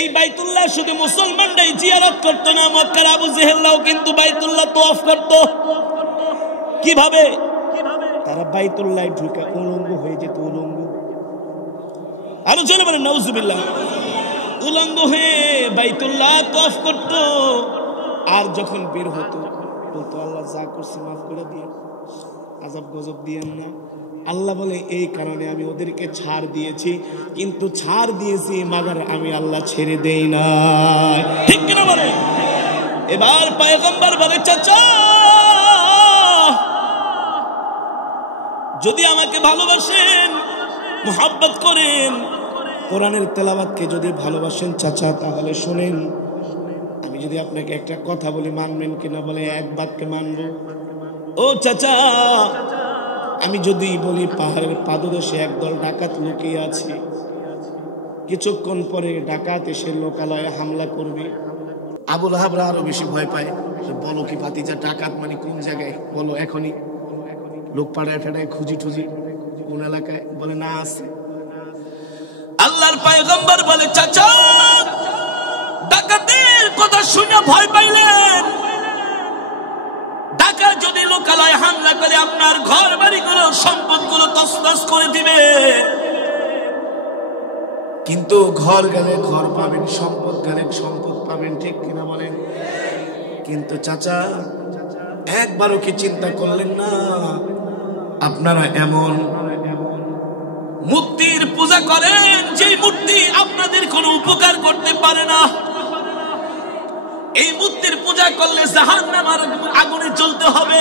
এই বাইতুল্লাহ শুধু মুসলমানরাই জিয়ারত করতো না, মক্কার আবু জেহেলরাও কিন্তু বাইতুল্লাহ তওয়াফ করতো। কিভাবে? তারা বাইতুল্লাহ ঢুকে উলঙ্গ হয়ে যেত, উলঙ্গ। আরো চলে বলেন নাউজুবিল্লাহ। উলঙ্গ হয়ে বাইতুল্লাহ তওয়াফ করতো, আর যখন বের হতো বলতো আল্লাহ যা করছি মাফ করে দিয়ে, আযাব গজব দিয়েন না। আল্লাহ বলে এই কারণে আমি ওদেরকে ছাড় দিয়েছি, কিন্তু ছাড় দিয়েছি মাগার আমি আল্লাহ ছেড়ে দেই না। ঠিক কিনা বলে? এবার পয়গম্বর বলে চাচা যদি আমাকে ভালোবাসেন, মুহাব্বত করেন, কোরআনের তেলাওয়াতকে যদি ভালোবাসেন চাচা, তাহলে শুনেন, আমি যদি আপনাকে একটা কথা বলি মানবেন কিনা? বলে এক বাক্যে মানব। ও চাচা, আমি যদি বলি পাহাড়ের পাদদেশে একদল ডাকাত লুকিয়ে আছে, কিছুক্ষণ পরে ডাকাত এসে লোকালয়ে হামলা করবে, আবু লাহাবরা আরো বেশি ভয় পায়। বলো কি ভাতিজা, ডাকাত মানে কোন জায়গায়? বলো এখনই। লোক পাড়ায় ফেড়ায় খুঁজি টুজি কোন এলাকায়? বলে না আছে। আল্লাহর পয়গম্বর বলে চাচা ডাকাতের কথা শুনে ভয় পাইলেন, ডাকাত যদি লোকালয়ে হামলা করে আপনার ঘর বাড়িগুলো সম্পদগুলো তছনছ করে দিবে, কিন্তু ঘর গেলে ঘর পাবেন, সম্পদ গেলে সম্পদ পাবেন। ঠিক কিনা বলেন? কিন্তু চাচা একবারও কি চিন্তা করলেন না আপনারা এমন মূর্তির পূজা করেন যে মূর্তি আপনাদের কোনো উপকার করতে পারে না? এই মূর্তির পূজা করলে জাহান্নামের আগুনে জ্বলতে হবে।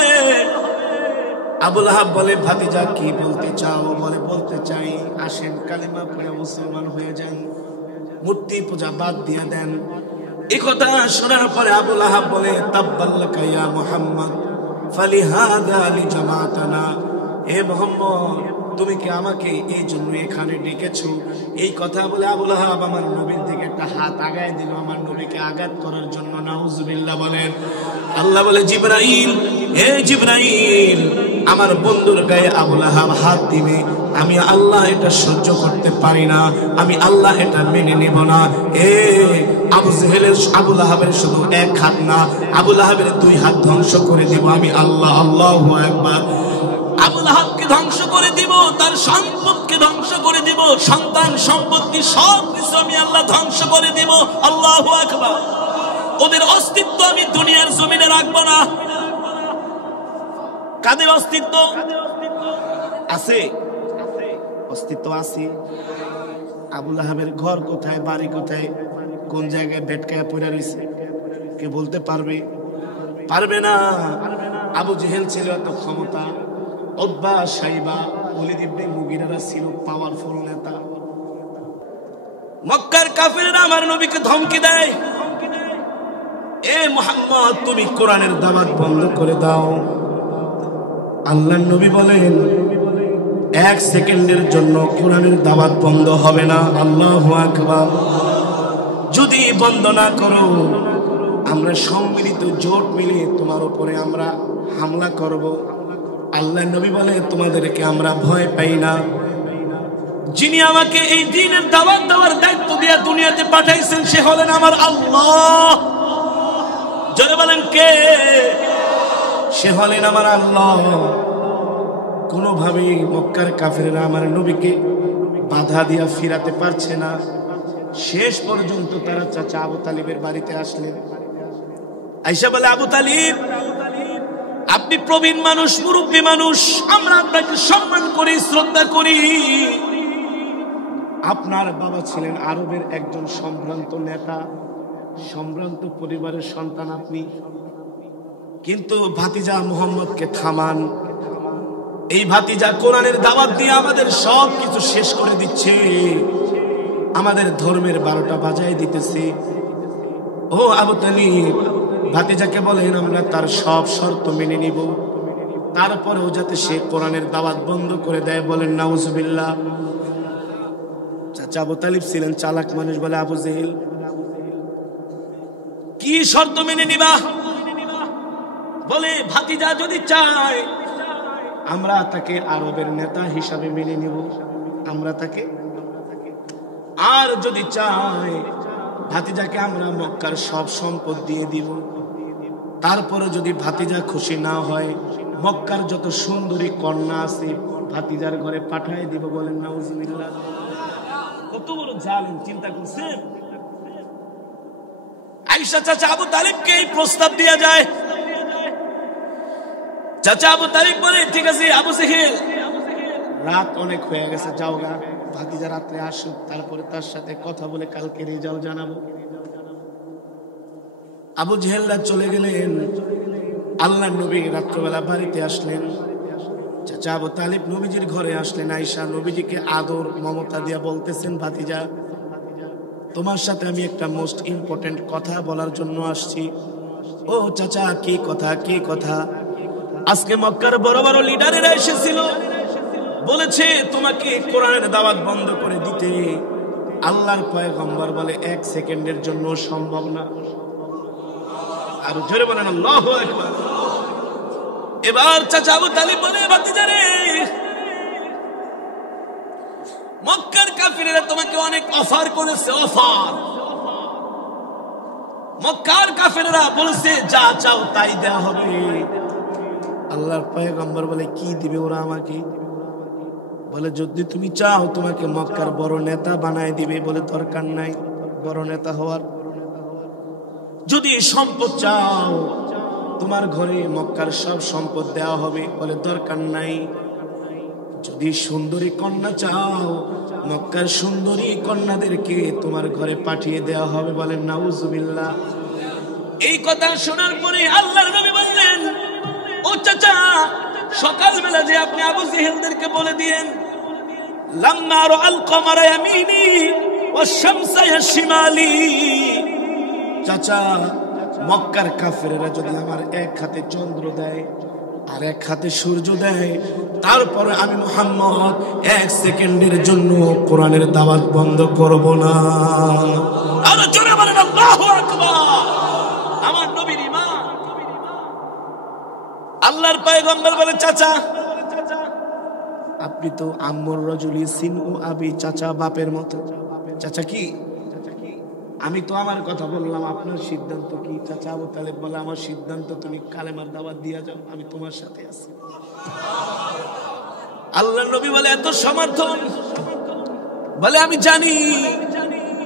আবু লাহাব বলে ভাতিজা কি বলতে চাও? বলে বলতে চাই আসেন কালেমা পড়ে মুসলমান হয়ে যান, মূর্তি পূজা বাদ দিয়ে দেন। এই কথা শোনার পরে আবু লাহাব বলে তাব্বাল্লাকা ইয়া মুহাম্মদ ফালিহাদা লিজামাতানা। হে মুহাম্মদ, তুমি কি আমাকে এই জন্য এখানে ডেকেছো? এই কথা বলে আবু লাহাব আমার নবীর দিকে একটা হাত আগায় দিল, আমার নবীকে আঘাত করার জন্য। নাউজুবিল্লাহ বলেন। আল্লাহ বলে জিবরাইল, হে জিবরাইল, আমার বন্ধুর গায়ে আবু লাহাব হাত দিবে, আমি আল্লাহ এটা সহ্য করতে পারি না, আমি আল্লাহ এটা মেনে নেব না। আবু জেহেলের, আবু লাহাবের শুধু এক হাত না, আবু লাহাবের দুই হাত ধ্বংস করে দেব আমি আল্লাহ। আল্লাহু আকবার। আবু লাহাবকে ধ্বংস করে দিব, তার সম্পদকে ধ্বংস করে দিব, সন্তান সম্পত্তি সব কিছু আমি আল্লাহ ধ্বংস করে দিব। আল্লাহু আকবার। ওদের অস্তিত্ব আমি দুনিয়ার জমিনে রাখবো না। কাদের অস্তিত্ব আছে? অস্তিত্ব আছে। আবু লাহাবের ঘর কোথায়, বাড়ি কোথায়, কোন জায়গায় বেটকায় পড়ে রয়েছে কে বলতে পারবে? পারবে না। আবু জেহেল ছিল এত ক্ষমতা, উতবা, শাইবা, ওলীদ ইবনে মুগীরারা ছিল পাওয়ারফুল নেতা। মক্কার কাফিররা আমার নবীকে ধমকি দেয়, এ মুহাম্মদ তুমি কোরআনের দাওয়াত বন্ধ করে দাও। আল্লাহর নবী বলেন এক সেকেন্ডের জন্য কোরআনের দাওয়াত বন্ধ হবে না। আল্লাহু আকবার। যদি বন্ধ না করো, আমরা সম্মিলিত জোট মিলে তোমার উপরে আমরা হামলা করব। আল্লাহর নবী বলে তোমাদেরকে আমরা ভয় পাই না। যিনি আমাকে এই দ্বীনের দাওয়াত দেওয়ার দায়িত্ব দিয়ে দুনিয়াতে পাঠাইছেন সে হলেন আমার আল্লাহ। জোরে বলেন কে? সে হলেন আমার আল্লাহ। কোনোভাবেই মক্কার কাফেররা আমার নবীকে বাধা দিয়া ফিরাতে পারছে না। শেষ পর্যন্ত তারা চাচা আবু তালিবের বাড়িতে আসলেন। আয়েশা বলে আবু তালিব আপনি প্রবীণ মানুষ, মুরব্বী মানুষ, আমরা আপনাকে সম্মান করি, শ্রদ্ধা করি। আপনার বাবা ছিলেন আরবের একজন সম্ভ্রান্ত নেতা, সম্ভ্রান্ত পরিবারের সন্তান আপনি, কিন্তু ভাতিজা মুহাম্মদকে থামান। এই ভাতিজা কোরআনের দাওয়াত দিয়ে আমাদের সব কিছু শেষ করে দিচ্ছে, আমাদের ধর্মের 12টা বাজায় দিতেছে। ও আবু তালিব, ভাতিজাকে বলেন আমরা তার সব শর্ত মেনে নিব, তারপরেও যাতে সে কোরআনের দাওয়াত বন্ধ করে দেয়। বলেন নাউজুবিল্লাহ। চাচা আবু তালিব ছিলেন চালাক মানুষ। বলে আবু জেহেল কি শর্ত মেনে নিবা? বলে ভাতিজা যদি চায় আমরা তাকে আরবের নেতা হিসাবে মেনে নিব, আমরা তাকে, আর যদি চায় ভাতিজাকে আমরা মক্কার সব সম্পদ দিয়ে দিব, তারপরে যদি ভাতিজা খুশি না হয় মক্কার যত সুন্দরী কন্যা আছে ভাতিজার ঘরে পাঠায় দিব। বলেন নাউজুবিল্লাহ। কত বড় জালেম, চিন্তা করছেন? আয়েশা চাচা আবু তালিবকে এই প্রস্তাব দেয়া যায়। চাচা আবু তালিব বলে, ঠিক আছে আবু জেহেল, রাত অনেক হয়ে গেছে, যাও গা, ভাতিজা রাত্রে আসুক, তারপরে তার সাথে কথা বলে কালকে রেজাল্ট জানাবো। আবু জেহেলরা চলে গেলেন। আল্লাহ নবী রাত্রবেলা বাড়িতে আসলেন। চাচা আবু তালিব নবীজির ঘরে আসলেন। আয়েশা নবীজিকে আদর মমতা দিয়া বলতেছেন, ভাতিজা তোমার সাথে আমি একটা মোস্ট ইম্পর্টেন্ট কথা বলার জন্য আসছি। ও চাচা, কি কথা? কি কথা? আজকে মক্কার বড় বড় লিডারেরা এসেছিল, বলেছে তোমাকে কোরআনের দাওয়াত বন্ধ করে দিতে। আল্লাহর পয়গম্বর বলে 1 সেকেন্ডের জন্য সম্ভব না। আর জোরে বলেন আল্লাহু আকবার। এবার চাচা আবু তালিব বলে, ভাতিজারে মক্কার কাফিরেরা তোমাকে অনেক অফার করেছে, অফার। মক্কার কাফিরেরা বলেছে যা চাও তাই দেওয়া হবে। আল্লাহর পয়গম্বর বলে, কি দিবে ওরা আমাকে? বলে, যদি তুমি চাও তোমাকে মক্কার বড় নেতা বানায় দিবে। বলে, দরকার নাই বড় নেতা হওয়ার। যদি সম্পদ চাও তোমার ঘরে মক্কার সব সম্পদ দেওয়া হবে। বলে, দরকার নাই। যদি সুন্দরী কন্যা চাও মক্কার সুন্দরী কন্যাদেরকে তোমার ঘরে পাঠিয়ে দেওয়া হবে। বলেন নাউজুবিল্লাহ। এই কথা শোনার পরে আল্লাহর নবী বললেন, ও চাচা, সকালবেলা যে আপনি আবু জেহেলদেরকে বলে দিয়েন, লাম্মা রাআল কমারা ইয়ামিনি ওয়াশ শামসা ইয়াশমালি। চাচা, মক্কার কাফেরেরা যদি আমার এক হাতে চন্দ্র দেয় আর এক হাতে সূর্য দেয়, তারপরে আমি মুহাম্মদ 1 সেকেন্ডের জন্য কোরআনের দাওয়াত বন্ধ করব না। আর জোরে বলেন আল্লাহু আকবার। আমার নবীর ঈমান। আল্লাহর পয়গম্বর বলে, চাচা আপনি তো আম্মুর রাজুলি সিন ও আবি, চাচা বাপের মতো। চাচা কি? আমি তো আমার কথা বললাম, আপনার সিদ্ধান্ত কি? চাচা আবু তালেব বলে, আমার সিদ্ধান্ত তুমি কালেমার দাওয়াত দিয়া যাও, আমি তোমার সাথে আছি। আল্লাহর নবী বলে, এত সমর্থন? বলে, আমি জানি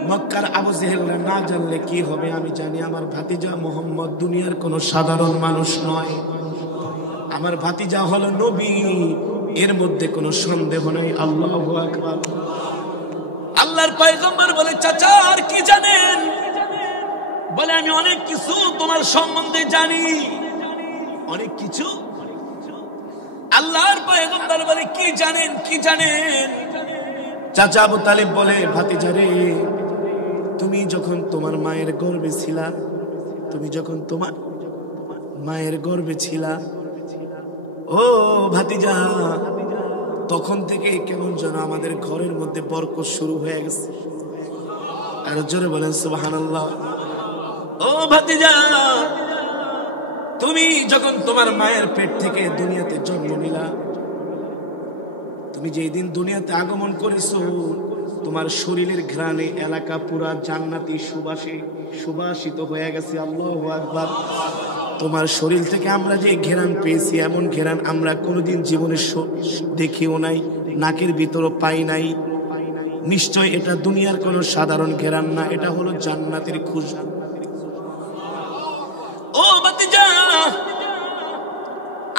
মক্কার আবু জেহেলরা না জানলে কি হবে, আমি জানি। আমার ভাতিজা মোহাম্মদ দুনিয়ার কোনো সাধারণ মানুষ নয়। আমার ভাতিজা হলো নবী, এর মধ্যে কোনো সন্দেহ নাই। আল্লাহু আকবার। আল্লাহর পয়গম্বর বলে, চাচা আর কি জানেন? বলে, আমি অনেক কিছু তোমার সম্বন্ধে জানি, অনেক কিছু। আল্লাহর পয়গম্বর বলে, কি জানেন? কি জানেন? চাচা আবু তালিব বলে, ভাতিজারে তুমি যখন তোমার মায়ের গর্ভে ছিলা, তুমি যখন তোমার মায়ের গর্ভে ছিলা, ও ভাতিজা, তখন থেকে কেমন যেন আমাদের ঘরের মধ্যে বরকত শুরু হয়ে গেছে। আর জোরে বলেন সুবহানাল্লাহ। ও ভাতিজা, তুমি যখন তোমার মায়ের পেট থেকে দুনিয়াতে জন্ম নিলা, তুমি যেই দিন দুনিয়াতে আগমন করেছো, তোমার শরীরের ঘ্রাণে এলাকা পুরা জান্নাতি সুবাসে সুবাসিত হয়ে গেছে। আল্লাহু আকবার। তোমার শরীর থেকে আমরা যে ঘেরান পেয়েছি, এমন ঘেরান আমরা কোনোদিন জীবনে দেখিও নাই, নাকের ভিতরও পাই নাই। নিশ্চয় এটা দুনিয়ার কোনো সাধারণ ঘেরান না, এটা হলো জান্নাতের খুশবু। ও ভাতিজা,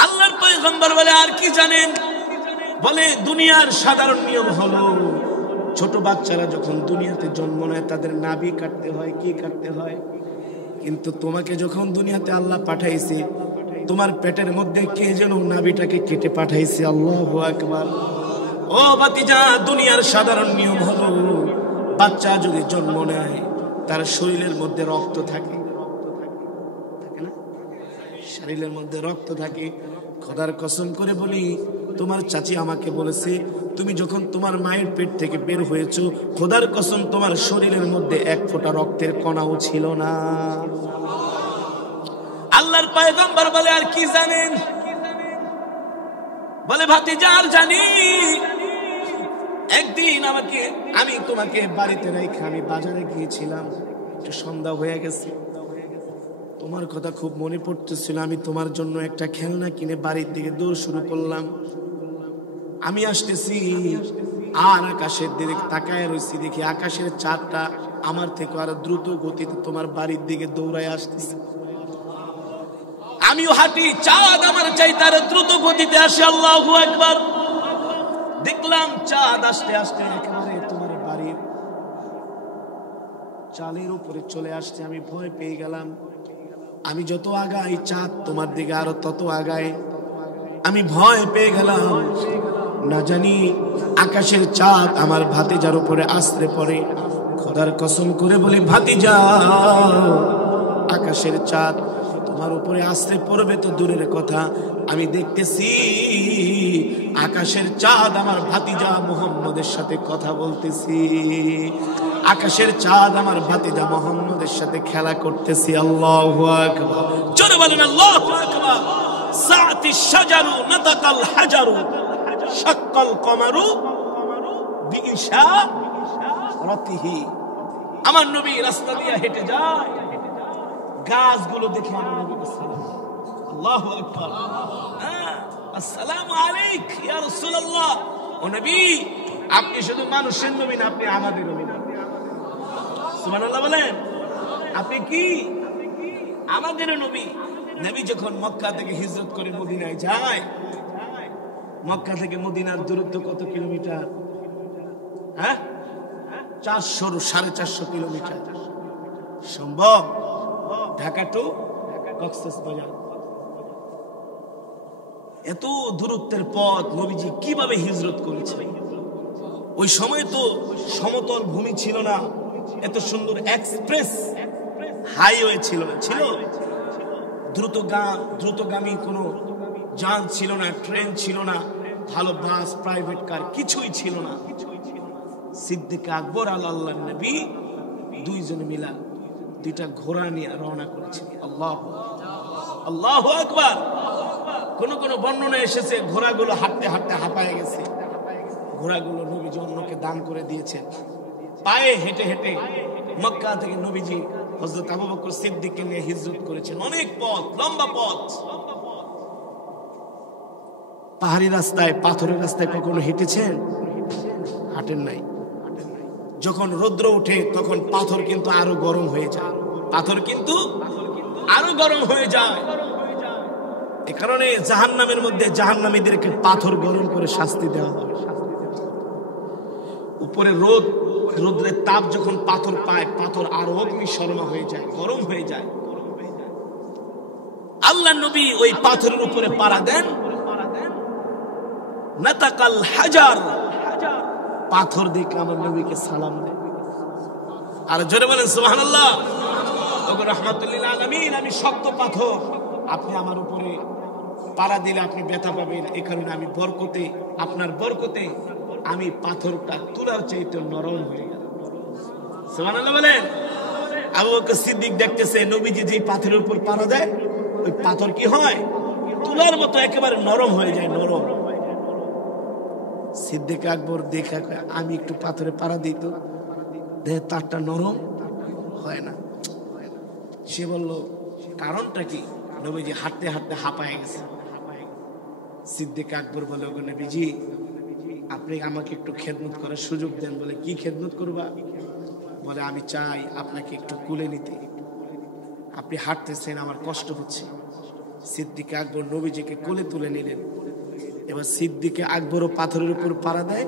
আল্লাহর পয়গম্বর বলে, আর কি জানেন? বলে, দুনিয়ার সাধারণ নিয়ম হলো ছোট বাচ্চারা যখন দুনিয়াতে জন্ম নেয় তাদের নাভি কাটতে হয়, কি কাটতে হয়। কিন্তু তোমাকে যখন দুনিয়াতে আল্লাহ পাঠাইছে, তোমার পেটের মধ্যে কে যেন নাভিটাকে কেটে পাঠাইছে। আল্লাহু আকবার। ও ভাতিজা, দুনিয়ার সাধারণ নিয়ম হলো বাচ্চা যদি জন্ম নেয় তার শরীরের মধ্যে রক্ত থাকে, না? শরীরের মধ্যে রক্ত থাকে। খোদার কসম করে বলি, তোমার চাচি আমাকে বলেছে, তুমি যখন তোমার মায়ের পেট থেকে বের হয়েছো, খোদার কসম তোমার শরীরের মধ্যে 1 ফোঁটা রক্তের কণাও ছিল না। আল্লাহর পয়গম্বর বলে, আর কি জানেন? বলে, ভাতিজা আর জানি। একদিন আমি তোমাকে বাড়িতে রেখে আমি বাজারে গিয়েছিলাম, একটু সন্ধ্যা হয়ে গেছে, তোমার কথা খুব মনে পড়তেছিল, আমি তোমার জন্য একটা খেলনা কিনে বাড়ির দিকে দৌড় শুরু করলাম। আমি আসতেছি আর আকাশের দিকে তাকায় রয়েছি, দেখি আকাশের চাঁদটা আমার থেকে আরো দ্রুত গতিতে তোমার বাড়ির দিকে দৌড়ায় আসতেছে। আমিও হাঁটি, চাঁদ আমার চাইতে আরো দ্রুত গতিতে আসে। আল্লাহু আকবার। দেখলাম চাঁদ আস্তে আস্তে একেবারে তোমার বাড়ির চালের উপরে চলে আসছে। আমি ভয় পেয়ে গেলাম। আমি যত আগাই চাঁদ তোমার দিকে আরো তত আগায়। আমি ভয় পেয়ে গেলাম, না জানি আকাশের চাঁদ আমার ভাতিজার উপরে আছড়ে পড়ে। খোদার কসম করে বলি ভাতিজা, আকাশের চাঁদ তোমার উপরে আছড়ে পড়বে তো দূরের কথা, আমি দেখতেছি আকাশের চাঁদ আমার ভাতিজা মুহাম্মদের সাথে কথা বলতেছি, আকাশের চাঁদ আমার ভাতিজা মুহাম্মদের সাথে খেলা করতেছি। আল্লাহু আকবার। জোরে বলেন আল্লাহু আকবার। সাআতি শাজারু নাতাকাল হাজারু শাক্কাল কমারু বিইশারাতিহি। আমার নবী রাস্তা দিয়ে হেঁটে যায়, গাছগুলো দেখে আমার নবীকে সালাম। আল্লাহু আকবার। আসসালামু আলাইক ইয়া রাসূলুল্লাহ। ও নবী, আপনি শুধু মানুষের নবী না, আপনি আমাদের নবী। সুবহানাল্লাহ বলেন। আপনি কি আমাদের নবী। নবী যখন মক্কা থেকে হিজরত করে মদিনায় যায়, মক্কা থেকে মদিনার দূরত্ব কত কিলোমিটার? 400-450 কিলোমিটার। সম্ভব? ঢাকা টু কক্সবাজার, এত দূরত্বের পথ নবীজি কিভাবে হিজরত করেছে? ওই সময় তো সমতল ভূমি ছিল না, এত সুন্দর এক্সপ্রেস হাইওয়ে ছিল না, ছিল দ্রুতগামী কোনো যান ছিল না, ট্রেন ছিল না, ভালো বাস, প্রাইভেট কার কিছুই ছিল না। সিদ্দিক আকবর আল্লাহর নবী দুইজন মিলা দুইটা ঘোড়া নিয়ে রওনা করেছেন। আল্লাহু আকবার। কোন কোন বর্ণনা এসেছে ঘোড়াগুলো হাঁটতে হাঁটতে হাঁপায়ে গেছে। ঘোড়াগুলো নবীজি অন্যকে দান করে দিয়েছেন। পায়ে হেঁটে হেঁটে মক্কা থেকে নবীজি হযরত আবু বকর সিদ্দিককে নিয়ে হিজরত করেছেন। অনেক পথ, লম্বা পথ। পাহাড়ি রাস্তায়, পাথরের রাস্তায় কখনো হেঁটেছেন? হাঁটেন নাই। যখন রৌদ্র ওঠে তখন পাথর কিন্তু আরো গরম হয়ে যায়, পাথর কিন্তু আরো গরম হয়ে যায়। এ কারণে জাহান্নামের মধ্যে জাহান্নামীদেরকে পাথর গরম করে শাস্তি দেওয়া হয়। উপরে রৌদ্রের তাপ যখন পাথর পায়, পাথর আরো অগ্নিশর্মা হয়ে যায়, গরম হয়ে যায়। আল্লাহ নবী ওই পাথরের উপরে পাড়া দেন, নাতাকাল হাজার, পাথর দেখে আমার নবীকে সালাম দেয়। আর জোরে বলেন সুবহানাল্লাহ। ওগো রাহমাতুল লিল আলামিন, আমি শক্ত পাথর, আপনি আমার উপরে পাড়া দিলে আপনি ব্যথা পাবেন, এই কারণে আমি বরকতে, আপনার বরকতে আমি পাথরটা তুলার চাইতে নরম হয়ে গেল। সুবহানাল্লাহ বলেন। আবু বকর সিদ্দিক দেখতেছে নবীজি যে পাথরের উপর পাড়া দেয়, ওই পাথর কি হয়? তুলার মতো একেবারে নরম হয়ে যায়, নরম। সিদ্দিক আকবর দেখা, আমি একটু পাথরে পাড়া দিই তো, দেহ তারটা নরম হয় না। সে বলল কারণটা কি? নবীজি হাঁটতে হাঁটতে হাঁপায় গেছে। সিদ্দিক আকবর বলে, ওগো নবীজি, আপনি আমাকে একটু খেদমত করার সুযোগ দেন। বলে কি খেদমত করবা? বলে আমি চাই আপনাকে একটু কুলে নিতে, আপনি হাঁটতেছেন, আমার কষ্ট হচ্ছে। সিদ্দিক আকবর নবীজিকে কোলে তুলে নিলেন। এবার সিদ্দিক আকবরও পাথরের উপর পাড়া দেয়,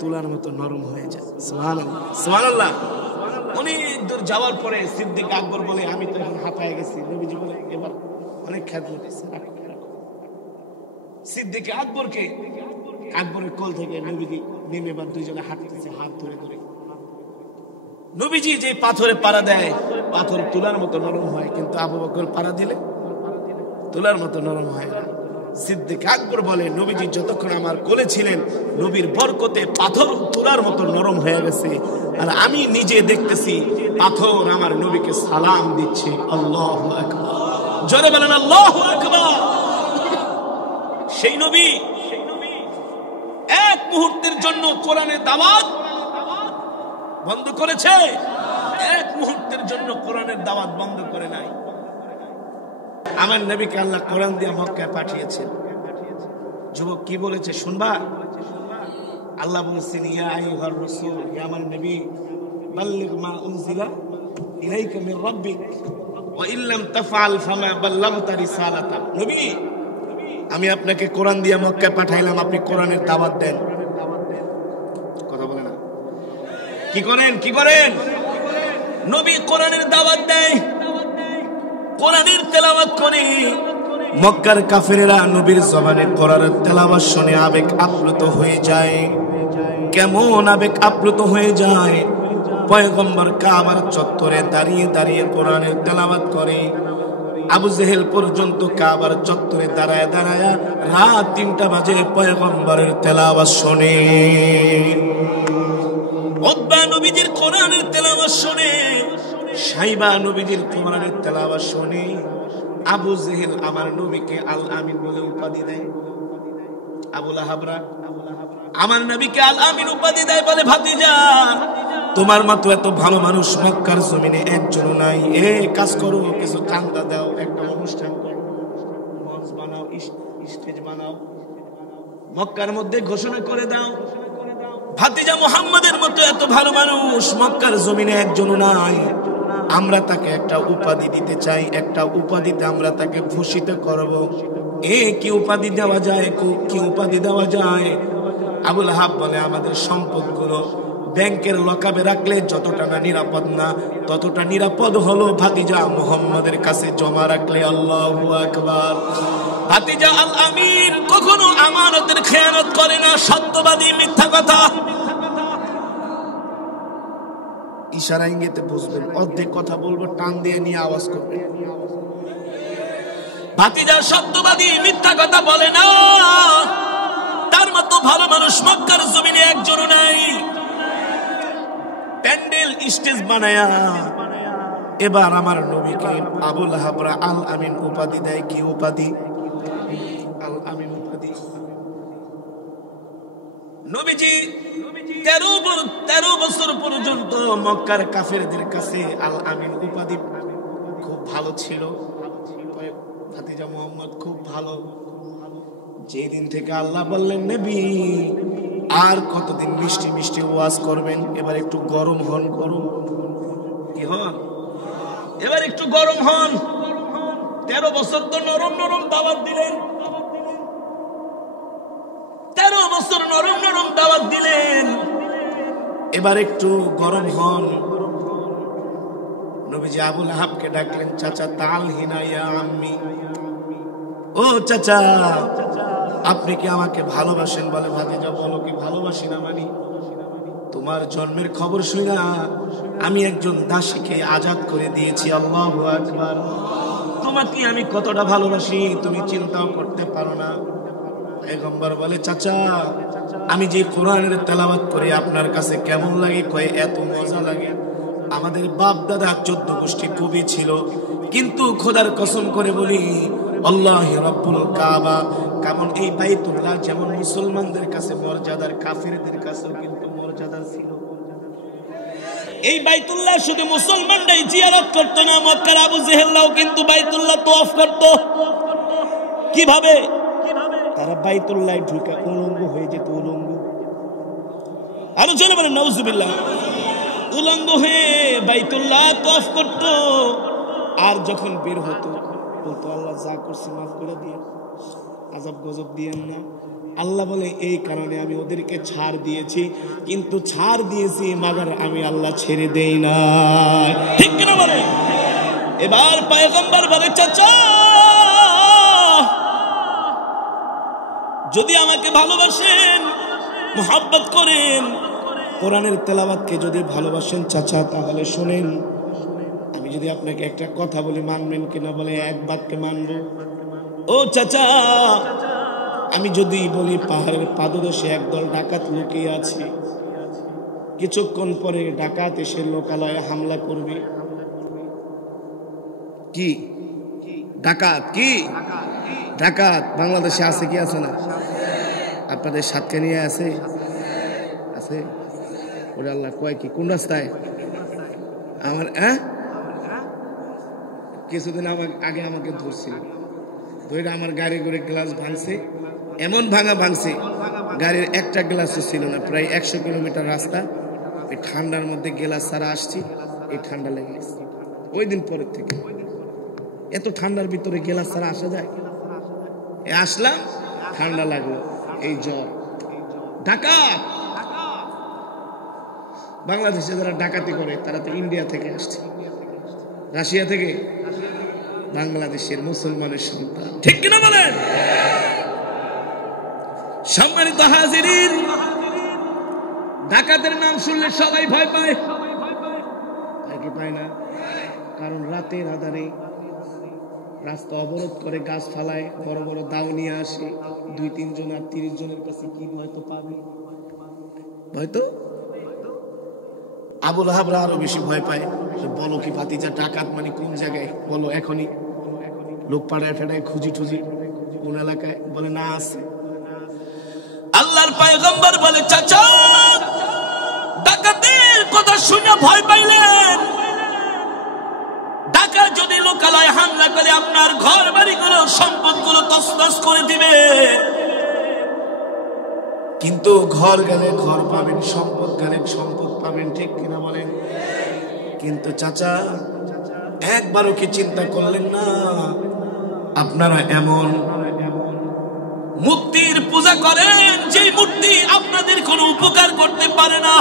তুলার মতো নরম হয়ে যায়। সুবহানাল্লাহ, সুবহানাল্লাহ। অনেক দূর যাওয়ার পরে সিদ্দিক আকবর বলে, আমি তো এখন হাঁপায়ে গেছি। নবীজি বলে, এবার অনেক খেদমত হয়েছে, সিদ্দিক আকবরকে, আকবরের কোল থেকে নবীজি নেমে এবার দুইজনে হাঁটতেছে হাত ধরে ধরে। নবীজি যে পাথরে পাড়া দেয়, পাথর তুলার মতো নরম হয়, কিন্তু আবু বকর পাড়া দিলে তুলার মতো নরম হয় না। সিদ্দিক আকবর বলে, নবীজি যতক্ষণ আমার কোলে ছিলেন, নবীর বরকতে পাথর তুলার মতো নরম হয়ে গেছে, আর আমি নিজে দেখতেছি পাথর আমার নবীকে সালাম দিচ্ছে। আল্লাহু আকবার। জোরে বলেন আল্লাহু আকবার। সেই নবী এক মুহূর্তের জন্য কোরআনের দাওয়াত বন্ধ করেছে? এক মুহূর্তের জন্য কোরআনের দাওয়াত বন্ধ করে নাই। আমার নবীকে আল্লাহ কোরআন দিয়ে মক্কায় পাঠিয়েছেন। যুবক কি বলেছে শুনবা? আল্লাহ বলছেন, ইয়া আইয়ুহার রাসূল, হে আমার নবী, বাল্লিগ মা উনজিলা ইলাইকা মির রাব্বিক ওয়া ইল্লাম তাফআল ফামা বাল্লাগতা রিসালাতা। নবী, আমি আপনাকে কোরআন দিয়ে মক্কায় পাঠাইলাম, আপনি কোরআনের দাওয়াত দেন। কথা বলে না? কি করেন? নবী কোরআনের দাওয়াত দেয়, কোরআনের তেলাওয়াত করে। মক্কার কাফেরেরা নবীর জবানে কোরআনের তেলাওয়াত শুনে আবেগ আপ্লুত হয়ে যায়। কেমন আবেগ আপ্লুত হয়ে যায়! পয়গম্বর কাবার চত্বরে দাঁড়িয়ে দাঁড়িয়ে কোরআনের তেলাওয়াত করে। আবু জেহেল পর্যন্ত কাবার চত্বরে দাঁড়ায় দাঁড়ায় রাত 3টা বাজে পয়গম্বরের তেলাওয়াত শুনে। উতবা নবীজির কোরআনের তেলাওয়াত শুনে, সাইবা নবীজির কোরআনের তেলাওয়াত শুনে। আবু জেহেল আমার নবীকে আল আমিন বলে উপাধি দেয়। আবু লাহাবরা আমার নবীকে আল আমিন উপাধি দেয়, বলে ভাতিজা, তোমার মতো এত ভালো মানুষ মক্কার জমিনে একজনও নাই। কাজ করো, কিছু চান্দা দাও, একটা অনুষ্ঠান করো, মঞ্চ বানাও, স্টেজ বানাও, মক্কার মধ্যে ঘোষণা করে দাও, ভাতিজা মুহাম্মাদের মতো এত ভালো মানুষ মক্কার জমিনে একজনও নাই। আমরা তাকে একটা উপাধি দিতে চাই, একটা উপাধিতে আমরা তাকে ভূষিত করব। কি উপাধি দেওয়া যায়? কি উপাধি দেওয়া যায়? আবু লাহাব বলে, আমাদের সম্পদগুলো ব্যাংকের লকাবে রাখলে যতটা না নিরাপদ না, ততটা নিরাপদ হলো ভাতিজা মুহাম্মাদের কাছে জমা রাখলে। আল্লাহু আকবার। ভাতিজা আল আমিন কখনো আমানতের খেয়ানত করে না, সত্যবাদী, মিথ্যা কথা। ইশারা ইঙ্গিতে বুঝবেন, অর্ধেক কথা বলবো, টান দিয়ে নিয়ে আওয়াজ করবে। ভাতিজা সত্যবাদী, মিথ্যা কথা বলে না। তার মতো ভালো মানুষ মক্কার জমিনে একজনও নাই। প্যান্ডেল স্টেজ বানায়া এবার আমার নবীকে আবু লাহাবরা আল আমিন উপাধি দেয়। কি উপাধি? আল আমিন উপাধি। নবীজি 13 বছর পর্যন্ত মক্কার কাফেরদের কাছে আল আমিন উপাধি খুব ভালো ছিল। ভাতিজা মুহাম্মদ খুব ভালো। যেদিন থেকে আল্লাহ বললেন, নবী আর কতদিন মিষ্টি মিষ্টি ওয়াজ করবেন, এবার একটু গরম হন। গরম কি হন? এবার একটু গরম হন। 13 বছর তো নরম নরম দাওয়াত দিলেন, 13 বছর নরম নরম দাওয়াত দিলেন, এবার একটু গরম হন। নবীজি আবু লাহাবকে ডাকলেন, চাচা তাল হিনা ইয়া আম্মি, ও চাচা আপনি কি আমাকে ভালোবাসেন? বলে, ভাতিজা বলো, কি ভালোবাসি না মানি? তোমার জন্মের খবর শুনা আমি একজন দাসীকে আজাদ করে দিয়েছি। আল্লাহু আকবার। তোমাকে আমি কতটা ভালোবাসি তুমি চিন্তাও করতে পারো না। পয়গম্বর বলে, চাচা আমি যে কোরআনের তেলাওয়াত করি আপনার কাছে কেমন লাগে? কয়, এত মজা লাগে। আমাদের বাপ দাদা 14 গোষ্ঠী কবি ছিল, কিন্তু খোদার কসম করে বলি, আল্লাহি রাব্বুল কাবা, কারণ এই বাইতুল্লাহ যেমন মুসলমানদের কাছে মর্যাদার, কাফিরদের কাছেও কিন্তু মর্যাদা ছিল। এই বাইতুল্লাহ শুধু মুসলমানরাই জিয়ারত করতো না, মক্কার আবু জেহেলরাও কিন্তু বাইতুল্লাহ তওয়াফ করতো। কিভাবে? তারা বাইতুল্লাহ ঢুকে উলঙ্গ হয়ে যেত। উলঙ্গ, আরো জোরে বলেন নাউজুবিল্লাহ। উলঙ্গ হয়ে বাইতুল্লাহ তওয়াফ করতো, আর যখন বের হতো বলতো, আল্লাহ যা করছি মাফ করে দিয়ে, আযাব গজব দিয়েন না। আল্লাহ বলে, এই কারণে আমি ওদেরকে ছাড় দিয়েছি, কিন্তু ছাড় দিয়েছি মাগার আমি আল্লাহ ছেড়ে দেই না। ঠিক কিনা বলে? এবার পয়গম্বর বলে, চাচা যদি আমাকে ভালোবাসেন, মুহাব্বত করেন, কোরআনের তেলাওয়াতকে যদি ভালোবাসেন চাচা, তাহলে শোনেন, আমি যদি আপনাকে একটা কথা বলি মানবেন কিনা? বলে, এক বাক্যে মানব। ও চাচা, আমি যদি বলি পাহাড়ের পাদদেশে একদল ডাকাত লুকিয়ে আছে, কিছুক্ষণ পরে ডাকাত এসে লোকালয়ে হামলা করবে। কি ডাকাত? কি ডাকাত বাংলাদেশে আছে কি আছে না? আপনাদের সাতকে নিয়ে আছে? ওরে আল্লাহ, কয় কি? কোন রাস্তায়? আমার কিছুদিন আগে আমাকে ধরছিল, ধরে আমার গাড়ি করে গ্লাস ভাঙছে, এমন ভাঙছে গাড়ির একটা গ্লাসও ছিল না। প্রায় 100 কিলোমিটার রাস্তা, এই ঠান্ডার মধ্যে গ্লাস ছাড়া আসছি, এই ঠান্ডা লেগে গেছে। ওই দিন পরের থেকে এত ঠান্ডার ভিতরে গ্লাস ছাড়া আসা যায়? আসলাম, ঠান্ডা লাগলো, এই জ্বর। ডাকাত বাংলাদেশে যারা ডাকাতি করে তারা তো ইন্ডিয়া থেকে আসছে, রাশিয়া থেকে, বাংলাদেশের মুসলমানের সন্তান, ঠিক কিনা বলেন? সম্মানিত হাজিরিন, ডাকাতের নাম শুনলে সবাই ভয় পায়, কি পায় না? কারণ রাতের আধারে রাস্তা অবরোধ করে, গাছ ফালায়, বড় বড় দাও নিয়ে আসে, 2-3 জন আর 30 জনের কাছে কি হয়তো পাবে, হয়তো। আবু লাহাবরা আরো বেশি ভয় পায়। বলো কি ভাতিজা, ডাকাত মানে কোন জায়গায় বলো, এখনই লোক পাড়ায় ফেড়ায় খুঁজি টুজি কোন এলাকায়, বলে না আছে। আল্লাহর পয়গম্বর বলে, চাচা ডাকাতের কথা শুনে ভয় পাইলেন? ডাকাত যদি লোকালয়ে হামলা করে আপনার ঘর বাড়িগুলো, সম্পদগুলো তছনছ করে দিবে। কিন্তু ঘর গেলে ঘর পাবেন, সম্পদ গেলে সম্পদ পাবেন, ঠিক কিনা বলেন? কিন্তু চাচা একবারও কি চিন্তা করলেন না আপনারা এমন মূর্তির পূজা করেন যে মূর্তি আপনাদের কোনো উপকার করতে পারে না?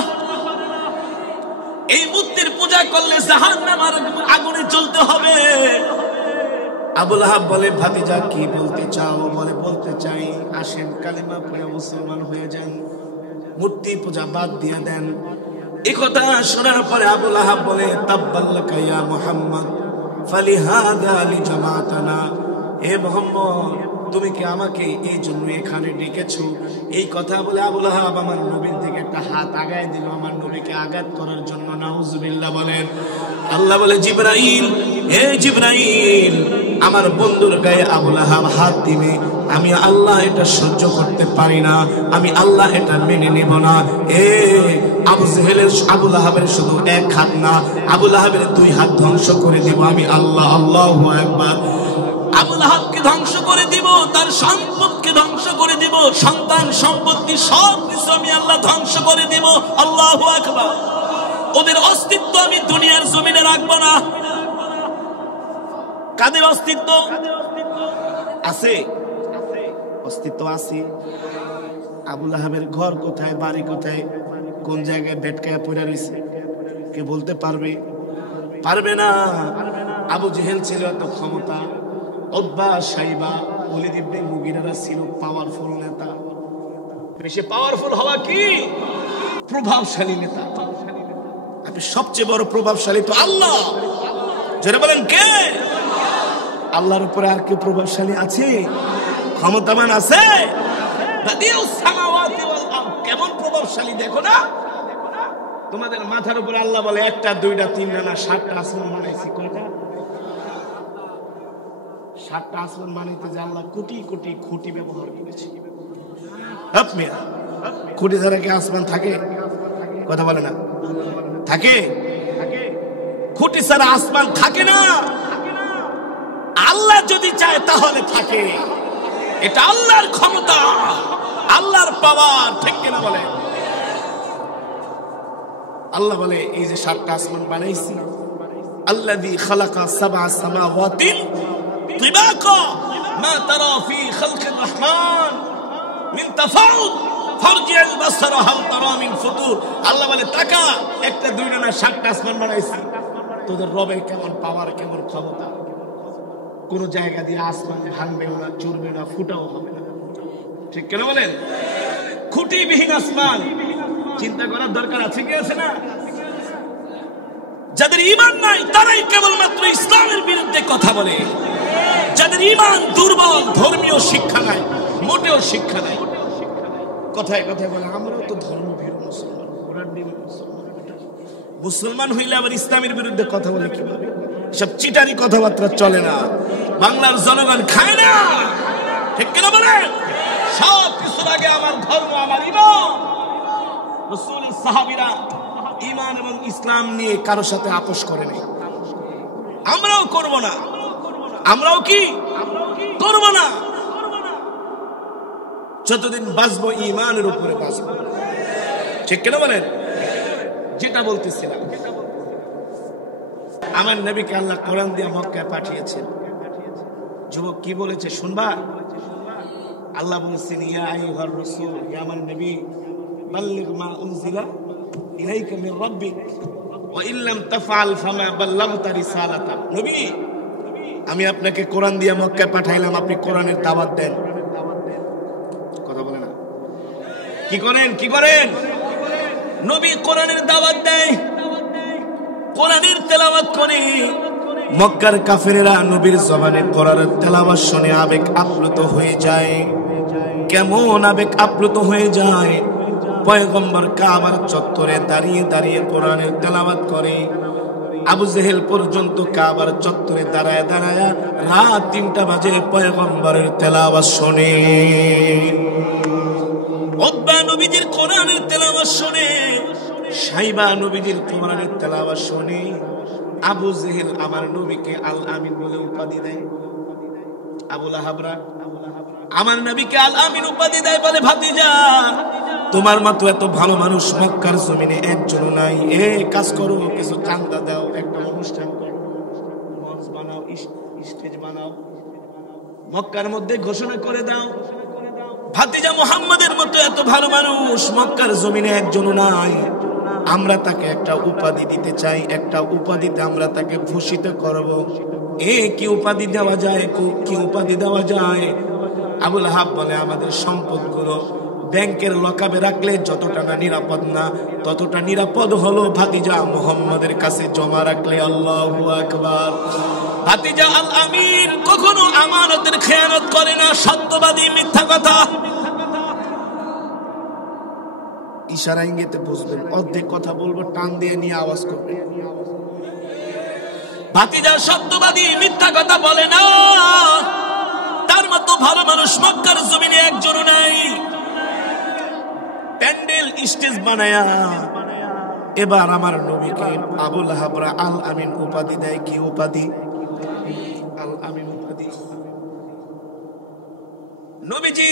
এই মূর্তির পূজা করলে জাহান্নামের আগুনে জ্বলতে হবে। আবু লাহাব বলে, ভাতিজা কি বলতে চাও? বলে, বলতে চাই, আসেন কালেমা পড়ে মুসলমান হয়ে যান, মূর্তি পূজা বাদ দিয়ে দেন। এই কথা শোনার পরে আবু লাহাব বলে, তাব্বাল্লাকা ইয়া মুহাম্মদ ফালিহাদা লিজামাতানা। হে মুহাম্মদ, তুমি কি আমাকে এই জন্য এখানে ডেকেছো? এই কথা বলে আবু লাহাব আমার নবীর দিকে একটা হাত আগায় দিল, আমার নবীকে আঘাত করার জন্য। নাউজুবিল্লাহ বলেন। আল্লাহ বলে, জিবরাইল, হে জিবরাইল, আমার বন্ধুর গায়ে আবু লাহাব হাত দিবে, আমি আল্লাহ এটা সহ্য করতে পারি না, আমি আল্লাহ এটা মেনে নেব না। আবু লাহাবের শুধু এক হাত না, আবু লাহাবের 2 হাত ধ্বংস করে দিব আমি আল্লাহ। আল্লাহু আকবার। আবু লাহাবকে ধ্বংস করে দিব, তার সম্পদকে ধ্বংস করে দিব, সন্তান সম্পত্তি সব কিছু আমি আল্লাহ ধ্বংস করে দিব। আল্লাহু আকবার। ওদের অস্তিত্ব আমি দুনিয়ার জমিনে রাখবো না। কাদের অস্তিত্ব আছে? অস্তিত্ব আছে। আবু লাহাবের ঘর কোথায়, বাড়ি কোথায়, কোন জায়গায় বেটকায় পড়ে রয়েছে, কে বলতে পারবে? পারবে না। আবু জেহেল ছিল এত ক্ষমতা, উতবা, শাইবা, ওলীদ ইবনে মুগীরা ছিল পাওয়ারফুল নেতা। বেশি পাওয়ারফুল হওয়া কি? প্রভাবশালী নেতা। আপনি সবচেয়ে বড় প্রভাবশালী তো আল্লাহ। যারা বলেন কে? আল্লাহর উপরে আর কি প্রভাবশালী আছে? ক্ষমতাবান আছে? কেমন প্রভাবশালী দেখো না। তোমাদের মাথার উপরে আল্লাহ বলে 1টা 2টা 3টা না 7টা আসমান বানাইছি। কয়টা? 7টা আসমান বানাইতে যে আল্লাহ কোটি কোটি খুঁটি ব্যবহার করেছে। খুঁটি ছাড়া কি আসমান থাকে? কথা বলে না, থাকে? খুঁটি ছাড়া আসমান থাকে না। আল্লাহ যদি চায় তাহলে থাকে। এটা আল্লাহর ক্ষমতা, আল্লাহর পাওয়ার, ঠিক কিনা বলে? আল্লাহ বলে, এই যে 7টা আসমান বানাইছি, আল্লাযী খালাকা 7 সামাওয়াতিন তিবাকা মা তারা ফি খালকির রহমান মিন তাফাউত ফারজি'আল বাসারা হাল তারা মিন ফুতুর। আল্লাহ বলে, তাকা, 1টা 2টা না 7টা আসমান বানাইছি। তোদের রবের কেমন পাওয়ার, কেমন ক্ষমতা। কোন জায়গা দিয়ে আসমান ভাঙবেও না, চুরবে না, ফুটাও হবে না, ঠিক কেন বলেন? খুঁটিবিহীন আসমান। চিন্তা করার দরকার আছে কি আছে না? যাদের ঈমান নাই তারাই কেবলমাত্র ইসলামের বিরুদ্ধে কথা বলে। যাদের ঈমান দুর্বল, ধর্মীয় শিক্ষা নাই, মোটেও শিক্ষা নাই, কথায় কথায় বলে আমরাও তো ধর্মভীরু মুসলমান, মুসলমান হইলে আবার ইসলামের বিরুদ্ধে কথা বলে কিভাবে? সব চিটারি কথাবার্তা চলে না। বাংলার জনগণ খায় না, ঠিক কিনা বলেন? সব কিছুর আগে আমার ধর্ম, আমার ঈমান। রাসূলের সাহাবীরা ঈমান এবং ইসলাম নিয়ে কারোর সাথে আপোষ করে নাই। আমরাও আমরাও করব না, আমরাও কি করব না। যতদিন বাঁচবো ঈমানের উপরে বাঁচবো, ঠিক কেন বলেন? যেটা বলতেছিলাম, আমার নবীকে আল্লাহ কোরআন দিয়ে মক্কায় পাঠিয়েছেন। যুবক কি বলেছে শুনবা? আল্লাহ বলেছেন, ইয়া আইয়ুহার রাসূল, হে আমার নবী, বাল্লিগ মা উনজিলা ইলাইকা মির রাব্বিক ওয়া ইল্লাম তাফআল ফামা বাল্লাগতা রিসালাতা। নবী, আমি আপনাকে কোরআন দিয়ে মক্কায় পাঠাইলাম, আপনি কোরআনের দাওয়াত দেন। কথা বলে না, কি করেন? কি করেন? নবী কোরআনের দাওয়াত দেয়, কোরআনের তেলাওয়াত করে। মক্কার কাফেরেরা নবীর জবানে কোরআনের তেলাওয়াত শুনে আবেগ আপ্লুত হয়ে যায়। কেমন আবেগ আপ্লুত হয়ে যায়! পয়গম্বর কাবার চত্বরে দাঁড়িয়ে দাঁড়িয়ে কোরআনের তেলাওয়াত করে। আবু জেহেল পর্যন্ত কাবার চত্বরে দাঁড়ায় দাঁড়ায় রাত 3টা বাজে পয়গম্বরের তেলাওয়াত শুনে। উতবা নবীজির কোরআনের তেলাওয়াত শুনে, সাইবা নবীজির কোরআনের তেলাওয়াত শুনে। আবু জেহেল আমার নবীকে আল আমিন বলে উপাধি দেয়। আবু লাহাবরা আমার নবীকে আল আমিন উপাধি দেয়, বলে ভাতিজা, তোমার মতো এত ভালো মানুষ মক্কার জমিনে একজন নাই। কাজ করো, কিছু চান্দা দাও, একটা অনুষ্ঠান করো, মঞ্চ বানাও, স্টেজ বানাও, মক্কার মধ্যে ঘোষণা করে দাও, ভাতিজা মুহাম্মাদের মতো এত ভালো মানুষ মক্কার জমিনে একজন নাই। আমরা তাকে একটা উপাধি দিতে চাই, একটা উপাধিতে আমরা তাকে ভূষিত করব। কি উপাধি দেওয়া যায়? কি উপাধি দেওয়া যায়? আবু লাহাব বলে, আমাদের সম্পদগুলো ব্যাংকের লকাবে রাখলে যতটা না নিরাপদ না, ততটা নিরাপদ হলো ভাতিজা মুহাম্মাদের কাছে জমা রাখলে। আল্লাহু আকবার। ভাতিজা আল আমিন কখনো আমানতের খেয়ানত করে না, সত্যবাদী, মিথ্যা কথা। ইশারা ইঙ্গিতে বুঝবেন, অর্ধেক কথা বলবো, টান দিয়ে নিয়ে আওয়াজ করবে। ভাতিজা সত্যবাদী, মিথ্যা কথা বলে না। তার মতো ভালো মানুষ মক্কার জমিনে একজন নাই। প্যান্ডেল স্টেজ বানায়া এবার আমার নবীকে আবু লাহাবরা আল আমিন উপাধি দেয়। কি উপাধি? আল আমিন উপাধি। নবীজি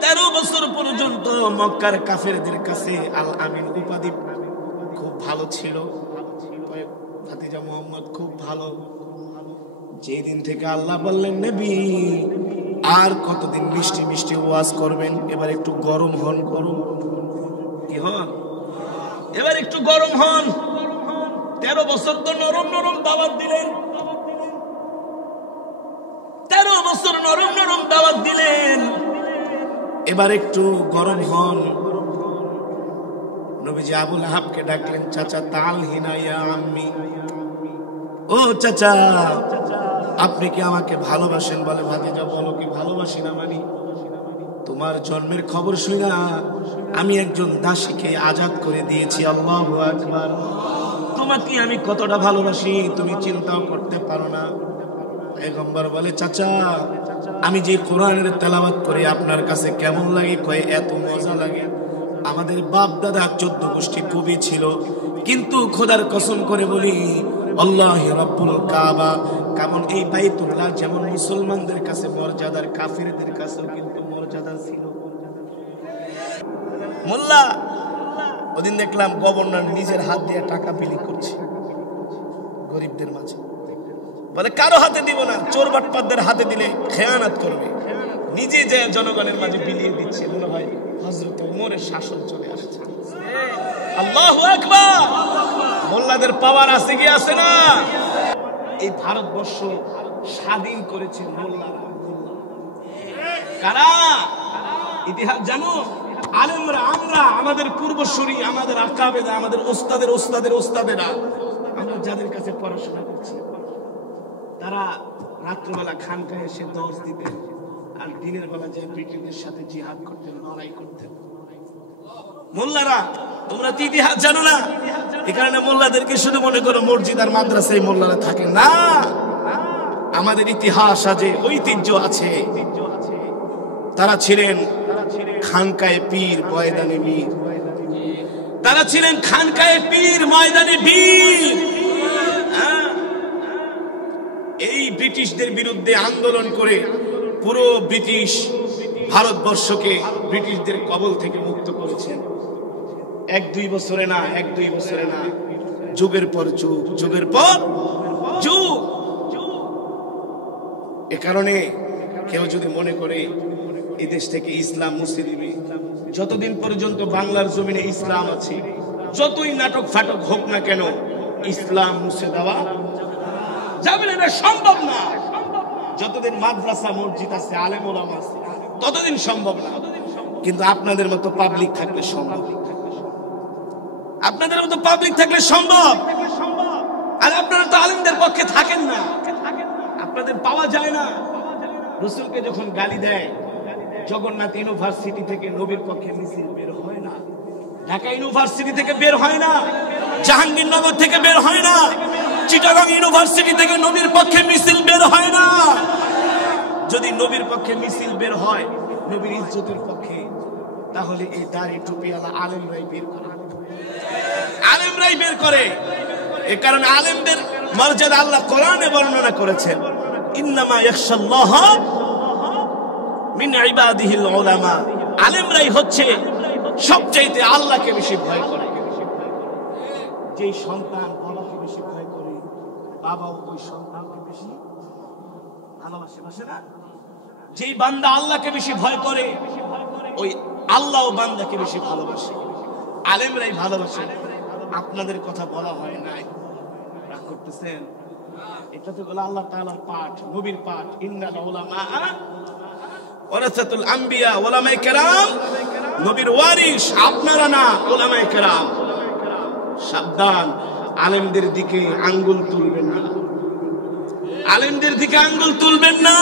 13 বছর পর্যন্ত মক্কার কাফেরদের কাছে আল আমিন উপাধি খুব ভালো ছিল। ভাতিজা মুহাম্মদ খুব ভালো। যেদিন থেকে আল্লাহ বললেন, নবী আর কতদিন মিষ্টি মিষ্টি ওয়াজ করবেন, এবার একটু গরম হন। গরম কি হন? এবার একটু গরম হন। 13 বছর তো নরম নরম দাওয়াত দিলেন, 13 বছর নরম নরম দাওয়াত দিলেন, এবার একটু গরম হন। নবীজি আবু লাহাবকে ডাকলেন, চাচা তাল হিনা ইয়া আম্মি, ও চাচা আপনি কি আমাকে ভালোবাসেন? বলে, ভাতিজা বলো, কি ভালোবাসি না মানি? তোমার জন্মের খবর শুনা আমি একজন দাসীকে আজাদ করে দিয়েছি। আল্লাহু আকবার। তোমাকে আমি কতটা ভালোবাসি তুমি চিন্তাও করতে পারো না। পয়গম্বর বলে, চাচা আমি যে কোরআনের তেলাওয়াত করি আপনার কাছে কেমন লাগে? কয়, এত মজা লাগে। আমাদের বাপ দাদা 14 গোষ্ঠী কবি ছিল, কিন্তু খোদার কসম করে বলি, আল্লাহ রাব্বুল কাবা, কারণ এই বাইতুল্লাহ যেমন মুসলমানদের কাছে মর্যাদার, কাফিরদের কাছেও কিন্তু মর্যাদা ছিল। মোল্লা ওদিন দেখলাম গভর্নর নিজের হাত দিয়ে টাকা বিলি করছে গরিবদের মাঝে। বলে, কারো হাতে দিব না, চোর বাটপারদের হাতে দিলে খেয়ানত করবে। নিজে যে জনগণের মাঝে বিলিয়ে দিচ্ছে। মনে হয় হযরত ওমরের শাসন চলে আসছে। আল্লাহু আকবার। মোল্লাদের পাওয়ার আছে কি আছে না? এই ভারতবর্ষ স্বাধীন করেছে মোল্লারা। কারা? ইতিহাস জানো? আলেমরা, আমরা, আমাদের পূর্বসূরি, আমাদের আকাবেদা, আমাদের ওস্তাদের ওস্তাদের ওস্তাদেরা, আমরা যাদের কাছে পড়াশোনা করছি, তারা রাত্রবেলা খানকায় এসে দর্শ দিতেন, আর দিনের বেলা যে ব্রিটিশদের সাথে জিহাদ করতেন, লড়াই করতেন। মোল্লারা, তোমরা তো ইতিহাস জানো না, এই কারণে মোল্লাদেরকে শুধু মনে করো মসজিদ আর মাদ্রাসায় মোল্লারা থাকে না। আমাদের ইতিহাস আছে, ঐতিহ্য আছে। তারা ছিলেন খানকায়ে পীর, ময়দানে বীর। তারা ছিলেন খানকায়ে পীর, ময়দানে বীর। ব্রিটিশদের বিরুদ্ধে আন্দোলন করে পুরো ব্রিটিশ ভারতবর্ষকে ব্রিটিশদের কবল থেকে মুক্ত করেছেন। 1-2 বছরে না, 1-2 বছরে না, যুগের পর যুগ, যুগের পর যুগ। এ কারণে কেউ যদি মনে করে এই দেশ থেকে ইসলাম মুছে দিবে, যতদিন পর্যন্ত বাংলার জমিনে ইসলাম আছে, যতই নাটক ফাটক হোক না কেন, ইসলাম মুছে দেওয়া যাবে না, এটা সম্ভব না। যতদিন মাদ্রাসা মসজিদ আছে, আলেম ওলামা আছে, ততদিন সম্ভব না। কিন্তু আপনাদের মতো পাবলিক থাকলে সম্ভব, আপনাদের মতো পাবলিক থাকলে সম্ভব। আর আপনারা তো আলেমদের পক্ষে থাকেন না, আপনাদের পাওয়া যায় না। রসুলকে যখন গালি দেয়, জগন্নাথ ইউনিভার্সিটি থেকে নবীর পক্ষে মিছিল বের হয় না, ঢাকা ইউনিভার্সিটি থেকে বের হয় না, জাহাঙ্গীরনগর থেকে বের হয় না, চিটাগাং ইউনিভার্সিটি থেকে নবীর পক্ষে মিছিল বের হয় না। যদি নবীর পক্ষে মিছিল বের হয়, নবীর ইজ্জতের পক্ষে, তাহলে এই দাড়ি টুপিওয়ালা আলেমরাই বের করে, আলেমরাই বের করে। এ কারণে আলেমদের মর্যাদা আল্লাহ কোরআনে বর্ণনা করেছেন, ইন্নামা ইয়াখশাল্লাহ মিন ইবাদিহিল উলামা। আলেমরাই হচ্ছে সবচাইতে আল্লাহকে বেশি ভয় করে। যেই সন্তান বাবাকে বেশি ভয় করে, বাবাও ওই সন্তানকে বেশি ভালোবাসে, বাসে না? যেই বান্দা আল্লাহকে বেশি ভয় করে, ওই আল্লাহও বান্দাকে বেশি ভালোবাসে। আলেমরাই ভালোবাসে। আপনাদের কথা বলা হয় নাই, রাগ করতেছেন? এটা তো বলে আল্লাহ তাআলার পাঠ, নবীর পাঠ, ইন্নাল উলামা ওয়ারাসাতুল আম্বিয়া, উলামায়ে কেরাম নবীর ওয়ারিস, আপনারা না, উলামায়ে কেরাম। সাবধান, আলেমদের দিকে আঙ্গুল তুলবেন না, আলেমদের দিকে আঙ্গুল তুলবেন না।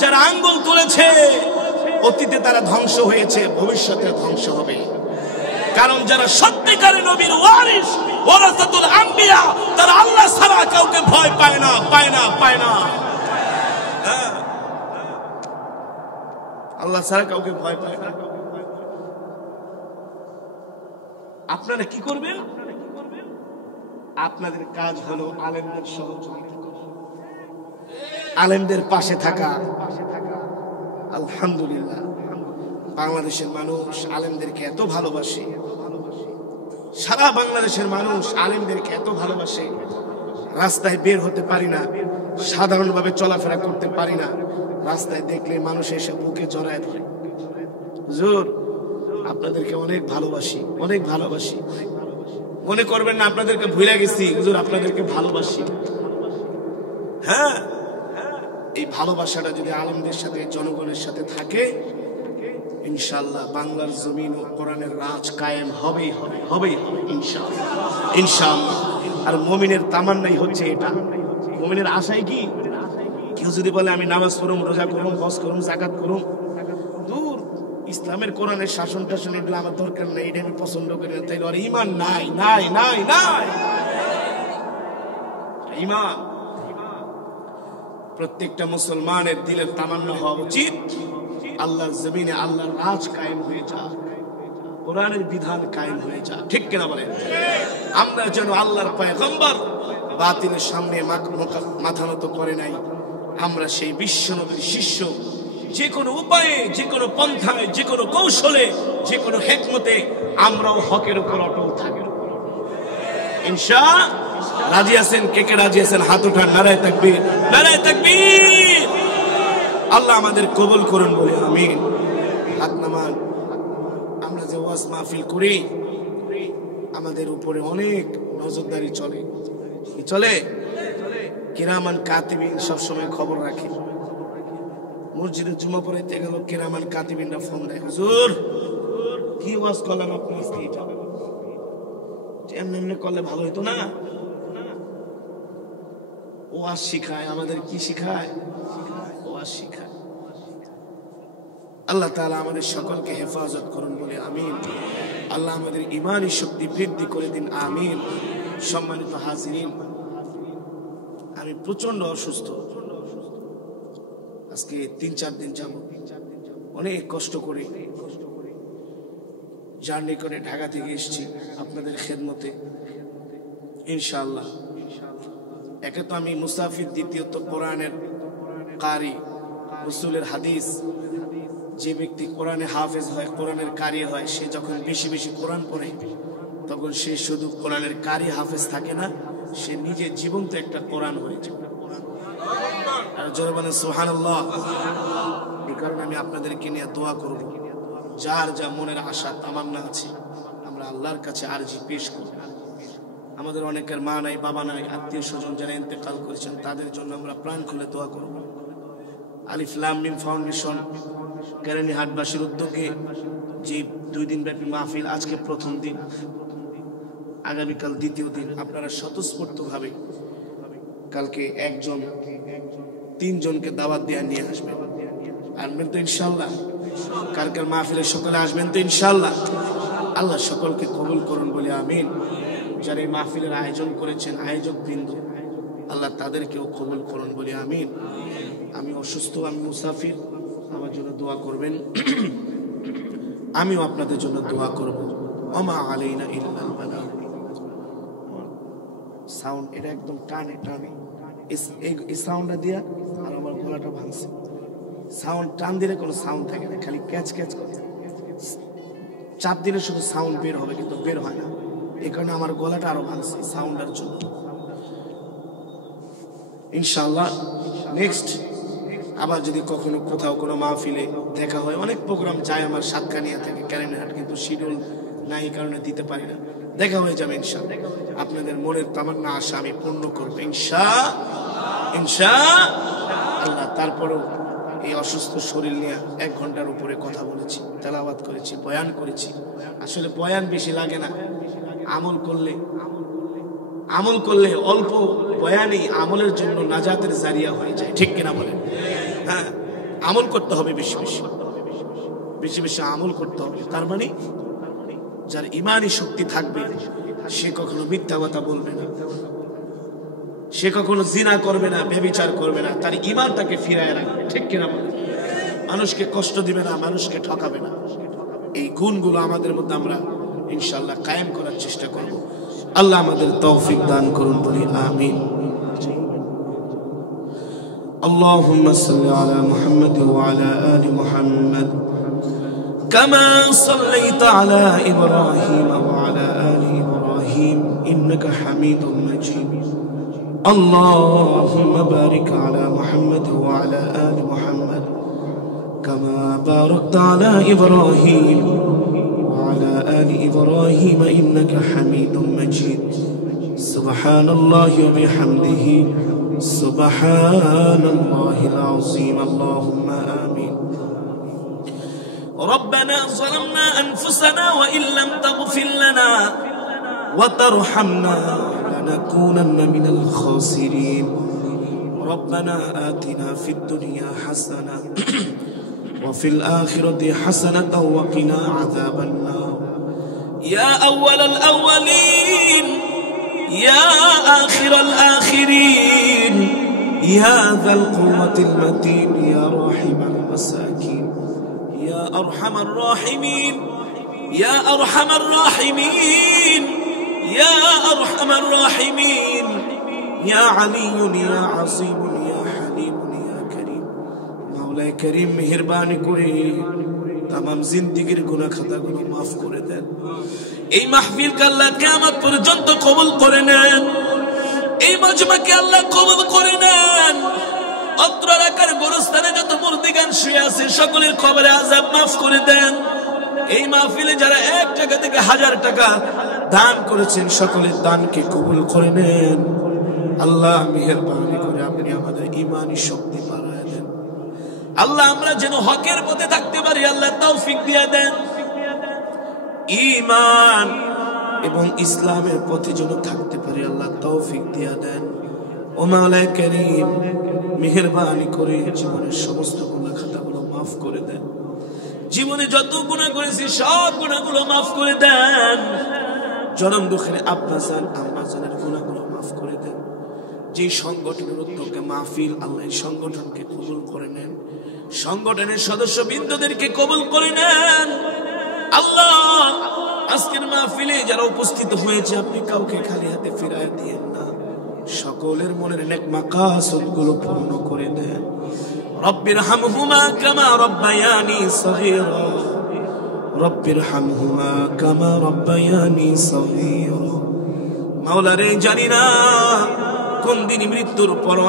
যারা আঙ্গুল তুলেছে, অতীতে তারা ধ্বংস হয়েছে, ভবিষ্যতে ধ্বংস হবে। কারণ যারা সত্যিকারের নবীর ওয়ারিস, ওয়ারাসাতুল আম্বিয়া, তারা আল্লাহ ছাড়া কাউকে ভয় পায় না, পায় না, পায় না। আল্লাহ ছাড়া কাউকে ভয় পায় না। আপনারা কি করবেন? আপনাদের কাজ হলো আলেমদের সহযোগিতা করা, আলেমদের পাশে থাকা। আলহামদুলিল্লাহ, বাংলাদেশের মানুষ আলেমদেরকে এত ভালোবাসে, সারা বাংলাদেশের মানুষ আলেমদেরকে এত ভালোবাসে। রাস্তায় বের হতে পারি না, সাধারণভাবে চলাফেরা করতে পারি না, রাস্তায় দেখলে মানুষ এসে বুকে জড়ায় ধরে। হুজুর, আপনাদেরকে অনেক ভালোবাসি, অনেক ভালোবাসি। মনে করবেন না আপনাদেরকে ভুলে গেছি, হুজুর আপনাদেরকে ভালোবাসি। হ্যাঁ, এই ভালোবাসাটা যদি আলেমদের সাথে, জনগণের সাথে থাকে, ইনশাআল্লাহ বাংলার জমিন ও কোরআনের রাজ কায়েম হবেই হবে, হবেই হবে ইনশাআল্লাহ, ইনশাআল্লাহ। আর মুমিনের তামান্নাই হচ্ছে এটা। মুমিনের আশাই কি? কেউ যদি বলে আমি নামাজ পড়ুম, রোজা করুম, হজ করুম, যাকাত করুম, দূর, ইসলামের কোরআনের শাসন টাসন এগুলো আমার দরকার নেই, এটা আমি পছন্দ করি না, তাইলে আর ঈমান নাই, নাই, নাই, নাই। ঈমান প্রত্যেকটা মুসলমানের দিলের তামান্না হওয়া উচিত, আল্লাহর জমিনে আল্লাহর রাজ কায়েম হয়ে যাক, কোরআনের বিধান কায়েম হয়ে যাক। ঠিক কিনা বলেন? আমরা যেন আল্লাহর পয়গম্বর বাতিলের সামনে মাথা নত করে নাই, আমরা সেই বিশ্ব নবীর শিষ্য। যে কোনো উপায়ে, যে কোনো পন্থায়, যে কোনো কৌশলে, যে কোনো হিকমতে আমরাও হকের উপর অটল থাকি। ইনশাআল্লাহ রাজি আছেন? কে কে রাজি আছেন হাত উঠান, নারায়ে তাকবীর, নারায়ে তাকবীর। আল্লাহ আমাদের কবুল করুন বলে আমিন। হাত নামান। আমরা যে ওয়াজ মাহফিল করি, আমাদের উপরে অনেক নজরদারি চলে, কি চলে? কিরামান কাতিবিন সবসময় খবর রাখে। মসজিদে জুমা পড়াইতে গেল, কিরামান কাতিবিনরা ফোন দেয়, হুজুর কি ওয়াজ করলাম আপনি আজকে, এটা এমনি এমনি করলে ভালো হইতো না? ওয়াজ শিখায় আমাদের, কি শিখায়? ওয়াজ শিখায়। আল্লাহ তাআলা আমাদের সকলকে হেফাজত করুন বলে আমিন। আল্লাহ আমাদের ঈমানি শক্তি বৃদ্ধি করে দিন, আমিন। সম্মানিত হাজিরিন, আমি প্রচন্ড অসুস্থ, আজকে 3-4 দিন যাব, অনেক কষ্ট করে জার্নি করে ঢাকা থেকে এসেছি আপনাদের খেদমতে। ইনশাআল্লাহ একে তো আমি মুসাফির, দ্বিতীয়ত কোরআনের কারি, রাসূলের হাদিস। যে ব্যক্তি কোরআনে হাফেজ হয়, কোরআনের কারি হয়, সে যখন বেশি বেশি কোরআন পড়ে তখন সে শুধু কোরআনের কারি হাফেজ থাকে না, সে নিজে জীবন্ত একটা কোরআন হয়ে যায়। আর জোরে বলেন সুবহানাল্লাহ। এই কারণে আমি আপনাদেরকে নিয়ে দোয়া করব, যার যা মনের আশা তামান্না আছে আমরা আল্লাহর কাছে আরজি পেশ করব। আমাদের অনেকের মা নাই, বাবা নাই, আত্মীয় স্বজন যারা ইন্তেকাল করেছেন তাদের জন্য আমরা প্রাণ খুলে দোয়া করব। আলিফ লাম মিম ফাউন্ডেশন কেরানীহাটবাসীর উদ্যোগে যে 2 দিন ব্যাপী মাহফিল, আজকে প্রথম দিন, আগামীকাল দ্বিতীয় দিন, আপনারা স্বতঃস্ফূর্তভাবে কালকে 3 জনকে দাওয়াত দিয়ে নিয়ে আসবেন। আসবেন তো ইনশাআল্লাহ? কালকের মাহফিলে সকলে আসবেন তো ইনশাআল্লাহ? আল্লাহ সকলকে কবুল করুন বলে আমিন। যারা এই মাহফিলের আয়োজন করেছেন, আয়োজক বৃন্দ, আল্লাহ তাদেরকেও কবুল করুন বলে আমিন। আমি অসুস্থ, আমি মুসাফির, আমার জন্য দোয়া করবেন। আমিও আপনাদের জন্য দোয়া করব। ওমা আলাইনা ইল্লাল বালাগ। সাউন্ড এটা একদম টানে টানে, এই সাউন্ডটা দিয়া আর আমার গলাটা ভাঙছে। সাউন্ড টান দিলে কোনো সাউন্ড থাকে না, খালি ক্যাচ ক্যাচ করে। চাপ দিলে শুধু সাউন্ড বের হবে, কিন্তু বের হয় না। এই কারণে আমার গলাটা আরো ভাঙছে সাউন্ডের জন্য। ইনশাআল্লাহ নেক্সট আবার যদি কখনো কোথাও কোনো মাহফিলে দেখা হয়, অনেক প্রোগ্রাম যায় আমার সাতকানিয়া থেকে কেরানীহাট, কিন্তু শিডিউল নাই, এই কারণে দিতে পারি না। দেখা হয়ে যাবে ইনশাআল্লাহ। আপনাদের মনের তামান্না আশা আমি পূর্ণ করবো ইনশাআল্লাহ। তারপরেও এই অসুস্থ শরীর নিয়ে 1 ঘন্টার উপরে কথা বলেছি, তেলাওয়াত করেছি, বয়ান করেছি। আসলে বয়ান বেশি লাগে না, আমল করলে অল্প বয়ানই আমলের জন্য নাজাতের জারিয়া হয়ে যায়, ঠিক কিনা বলেন? হ্যাঁ, আমল করতে হবে, বেশি বেশি আমল করতে হবে। তার মানে যার ইমানি শক্তি থাকবে সে কখনো মিথ্যা কথা বলবে না, সে কখনো জিনা করবে না, ব্যভিচার করবে না, তার ঈমান তাকে ফিরায় রাখবে, ঠিক কিনা বলেন? মানুষকে কষ্ট দিবে না, মানুষকে ঠকাবে না। এই গুণগুলো আমাদের মধ্যে আমরা ইনশাআল্লাহ কায়েম করার চেষ্টা করব। আল্লাহ আমাদের তৌফিক দান করুন, বলি আমিন। আল্লাহুম্মা সাল্লি আলা মুহাম্মাদ ওয়া আলা আলি মুহাম্মাদ কামা সাল্লাইতা আলা ইব্রাহিম ওয়া আলা আলি ইব্রাহিম ইন্নাকা হামিদুম মাজিদ। اللهم بارك على محمد وعلى آل محمد كما باركت على إبراهيم وعلى آل إبراهيم إنك حميد مجيد. سبحان الله وبحمده سبحان الله العظيم. اللهم آمين. ربنا ظلمنا أنفسنا وإن لم تغفر لنا وترحمنا لنكونن من الخاسرين. ربنا آتنا في الدنيا حسنة وفي الآخرة حسنة وقنا عذاب النار. يا أول الأولين يا آخر الآخرين يا ذا القوة المتين يا راحم المساكين يا أرحم الراحمين يا أرحم الراحمين يا أرحم الراحمين يا علي يا عظيم يا حليم يا كريم. مولاي كريم মেহেরবানি করে तमाम জিন্দেগীর গুনাহ খাতাগুলো maaf করে দেন। এই মাহফিলকে আল্লাহ কিয়ামত পর্যন্ত কবুল করে নেন। এই মজমাকে আল্লাহ কবুল করে নেন। অত্র এলাকার গোরস্থানে যত মুর্দিগান শুয়ে আছে সকলের কবরে আযাব maaf করে দেন। এই মাহফিলে যারা 1 টাকা থেকে 1000 টাকা দান করেছেন সকলের দানকে কবুল করে নেন। আল্লাহ মেহেরবানি করে আপনি আমাদের ঈমানি শক্তি বাড়ায় দেন। আল্লাহ আমরা যেন হকের পথে থাকতে পারি আল্লাহ তৌফিক দিয়ে দেন। ঈমান এবং ইসলামের পথে যেন থাকতে পারি আল্লাহ তৌফিক দিয়ে দেন। ও মাওলানা কারীম মেহেরবানি করে জীবনের সমস্ত গুনাহ খাতাগুলো maaf করে দেন। জীবনে যত গুনাহ করেছি সব গুনাহগুলো maaf করে দেন। জনম দুঃখের আব্বাজান আম্মাজানের গুনাহগুলো maaf করে দেন। যে সংগঠনের উদ্যোগে মাহফিল আল্লাহ এই সংগঠনকে কবুল করে নেন। সংগঠনের সদস্যবৃন্দদেরকে কবুল করে নেন। আল্লাহ আজকের মাহফিলে যারা উপস্থিত হয়েছে আপনি কাউকে খালি হাতে ফিরায় দিয়েন না। সকলের মনের নেক মাকাসদ গুলো পূর্ণ করে দেন। রব্বির হামহুমা কামা রব্বায়ানি সগীরা, রব্বির হামহুমা কামা রব্বায়ানি সগীরা। মাওলা রে, জানি না কোন দিন মৃত্যুর পরোয়ানা